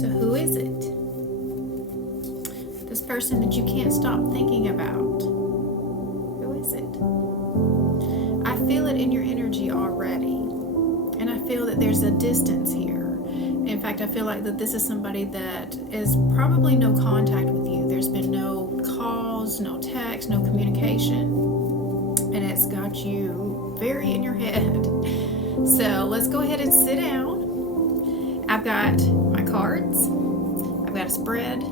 So who is it? This person that you can't stop thinking about. Who is it? I feel it in your energy already. And I feel that there's a distance here. In fact, I feel like that this is somebody that is probably no contact with you. There's been no calls, no text, no communication. And it's got you very in your head. So let's go ahead and sit down. I've got my cards. I've got a spread.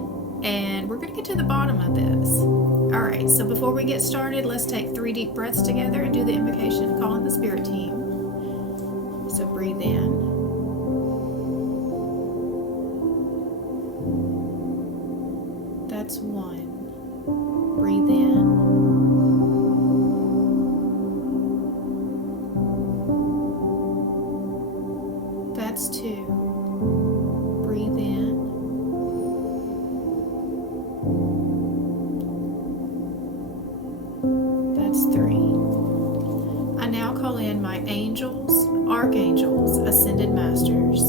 And we're going to get to the bottom of this. All right, so before we get started, let's take 3 deep breaths together and do the invocation, calling the spirit team. So breathe in. That's 1. Breathe in. That's 2. Breathe in. That's 3. I now call in my angels, archangels, ascended masters,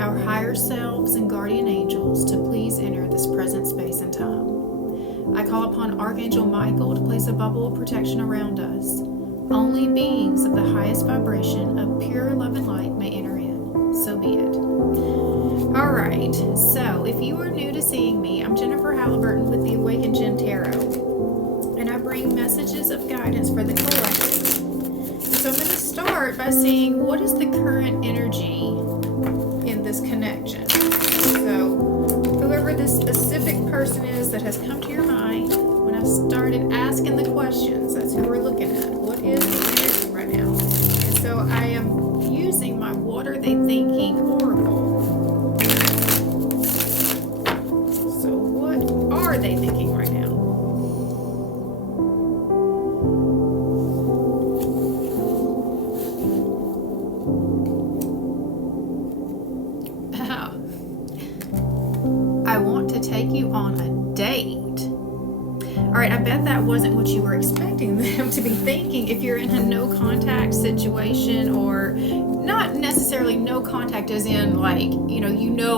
our higher selves and guardian angels to please enter this present space and time. I call upon Archangel Michael to place a bubble of protection around us. Only beings of the highest vibration of pure love and light may enter in. So be it. All right, so if you are new to seeing me, I'm Jennifer Halliburton with the Awakened Gem Tarot, and I bring messages of guidance for the collective. So I'm going to start by seeing what is the current energy in this connection. So whoever this specific person is that has come to your mind, when I started asking the questions, that's who we're looking at. What is the energy right now? And so I am using my What Are They Thinking Oracle. So what are they thinking right now? I want to take you on a date. All right, I bet that wasn't what you were expecting them to be thinking. If you're in a no contact situation, or not necessarily no contact as in like,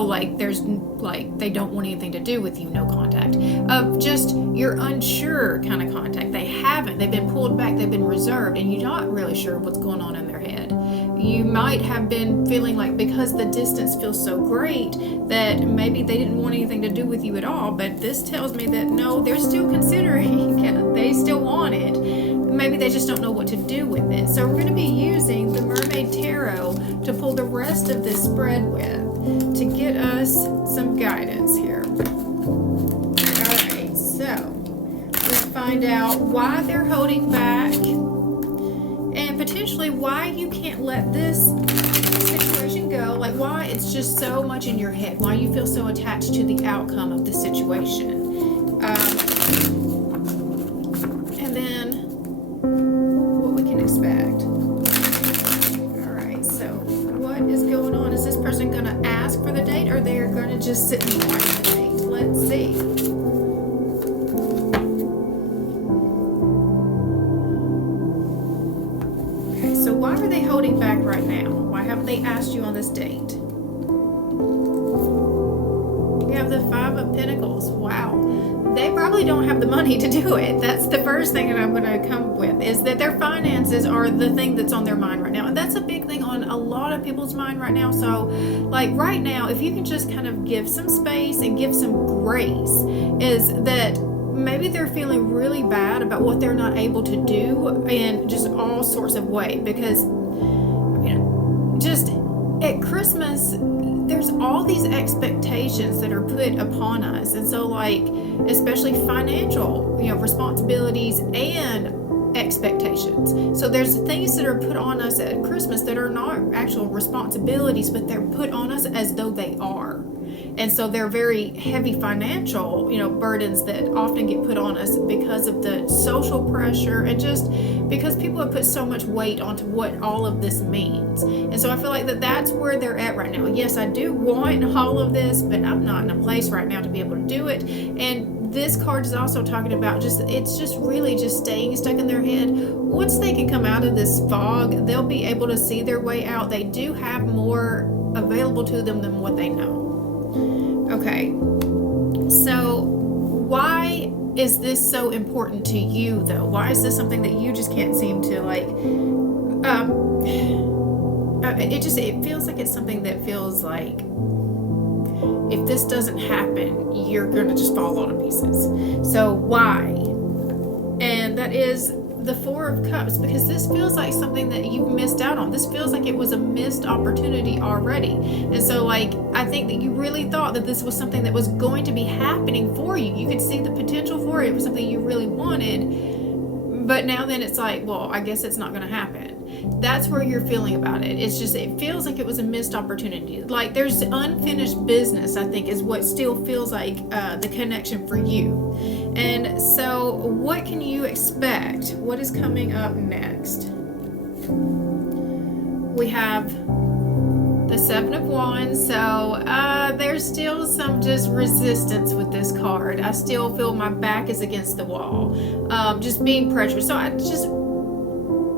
like there's like they don't want anything to do with you, no contact. Of just you're unsure kind of contact. They've been pulled back, they've been reserved, and you're not really sure what's going on in their head. You might have been feeling like because the distance feels so great that maybe they didn't want anything to do with you at all, but this tells me that no, they're still considering, they still want it. Maybe they just don't know what to do with it. So we're going to be using the Mermaid Tarot to pull the rest of this spread with to get us some guidance here. Alright, so let's find out why they're holding back and potentially why you can't let this situation go, like why it's just so much in your head, why you feel so attached to the outcome of the situation. And then what we can expect. Alright, so what is going on? Is this person going to ask for the date, or they're going to just sit and watch the date? Let's see. So why are they holding back right now? Why haven't they asked you on this date? You have the 5 of Pentacles. Wow. They probably don't have the money to do it. That's the first thing that I'm going to come with, is that their finances are the thing that's on their mind right now. And that's a big thing on a lot of people's mind right now. So like right now, if you can just kind of give some space and give some grace, is that maybe they're feeling really bad about what they're not able to do in just all sorts of ways, because just at Christmas there's all these expectations that are put upon us, and so like especially financial responsibilities and expectations. So there's things that are put on us at Christmas that are not actual responsibilities, but they're put on us as though they are. And so they're very heavy financial, burdens that often get put on us because of the social pressure, and just because people have put so much weight onto what all of this means. And so I feel like that's where they're at right now. Yes, I do want all of this, but I'm not in a place right now to be able to do it. And this card is also talking about it's just really just staying stuck in their head. Once they can come out of this fog, they'll be able to see their way out. They do have more available to them than what they know. Okay, so why is this so important to you, though? Why is this something that you just can't seem to it feels like it's something that feels like if this doesn't happen, you're going to just fall all to pieces. So why? And that is the Four of Cups, because this feels like something that you missed out on. This feels like it was a missed opportunity already. And so I think that you really thought that this was something that was going to be happening for you. You could see the potential for it. It was something you really wanted. But now then it's like, well, I guess it's not going to happen. That's where you're feeling about it. It's just, it feels like it was a missed opportunity. Like there's unfinished business, I think, is what still feels like the connection for you. And so what can you expect? What is coming up next? We have the Seven of Wands. So there's still some just resistance with this card. I still feel my back is against the wall. Just being pressured. So I just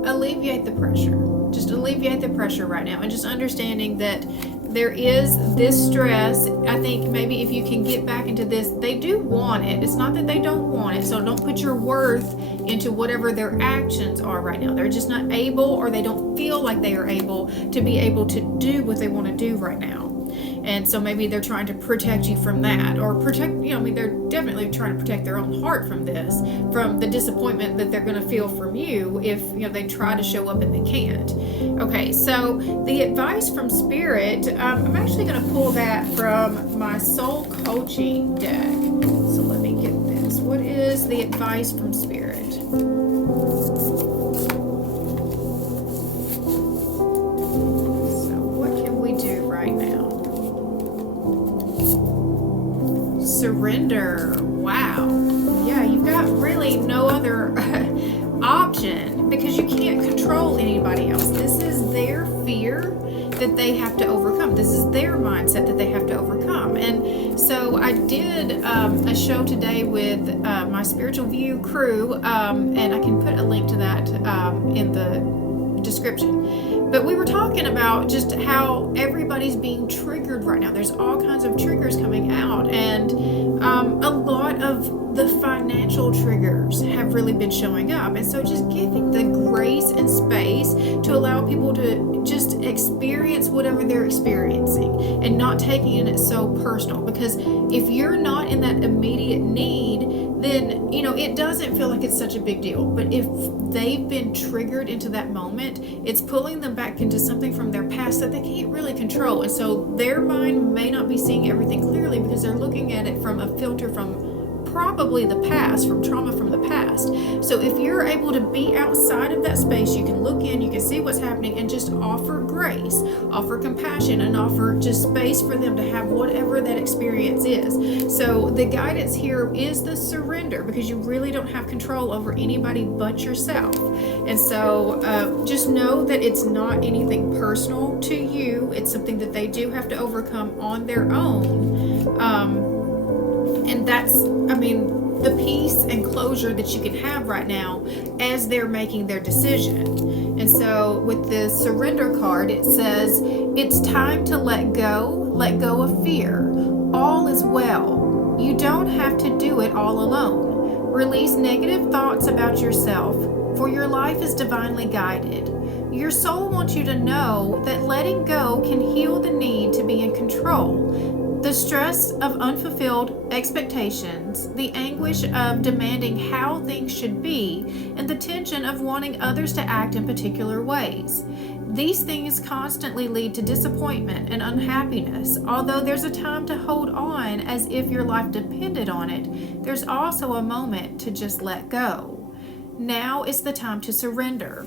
alleviate the pressure. Just alleviate the pressure right now, and just understanding that there is this stress. I think maybe if you can get back into this, they do want it. It's not that they don't want it. So don't put your worth into whatever their actions are right now. They're just not able, or they don't feel like they are able to be able to do what they want to do right now. And so maybe they're trying to protect you from that, or protect, they're definitely trying to protect their own heart from this, from the disappointment that they're going to feel from you if, they try to show up and they can't. Okay, so the advice from Spirit, I'm actually going to pull that from my soul coaching deck. So let me get this. What is the advice from Spirit? So what can we do right now? Surrender. Wow. Yeah, you've got really no other option, because you can't control anybody else. This is their fear that they have to overcome. This is their mindset that they have to overcome. And so I did a show today with my Spiritual View crew, and I can put a link to that in the description. But we were talking about just how everybody's being triggered right now. There's all kinds of triggers coming out, and a lot of the financial triggers have really been showing up. And so just giving the grace and space to allow people to just experience whatever they're experiencing, and not taking it so personal. Because if you're not in that immediate need, then it doesn't feel like it's such a big deal. But if they've been triggered into that moment, it's pulling them back into something from their past that they can't really control. And so their mind may not be seeing everything clearly, because they're looking at it from a filter from probably the past, from trauma from the past. So if you're able to be outside of that space, you can look in, you can see what's happening, and just offer grace, offer compassion, and offer just space for them to have whatever that experience is. So the guidance here is the surrender, because you really don't have control over anybody but yourself. And so just know that it's not anything personal to you. It's something that they do have to overcome on their own. And that's, the peace and closure that you can have right now as they're making their decision. And so with the surrender card, it says, it's time to let go of fear. All is well. You don't have to do it all alone. Release negative thoughts about yourself, for your life is divinely guided. Your soul wants you to know that letting go can heal the need to be in control. The stress of unfulfilled expectations, the anguish of demanding how things should be, and the tension of wanting others to act in particular ways. These things constantly lead to disappointment and unhappiness. Although there's a time to hold on as if your life depended on it, there's also a moment to just let go. Now is the time to surrender.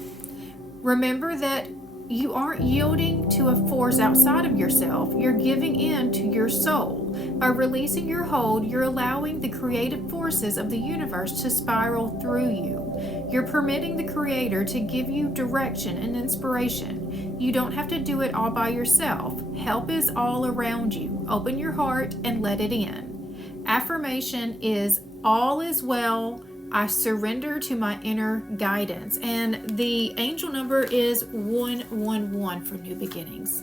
Remember that you aren't yielding to a force outside of yourself. You're giving in to your soul. By releasing your hold, you're allowing the creative forces of the universe to spiral through you. You're permitting the Creator to give you direction and inspiration. You don't have to do it all by yourself. Help is all around you. Open your heart and let it in. Affirmation is, all is well. I surrender to my inner guidance. And the angel number is 111 for new beginnings.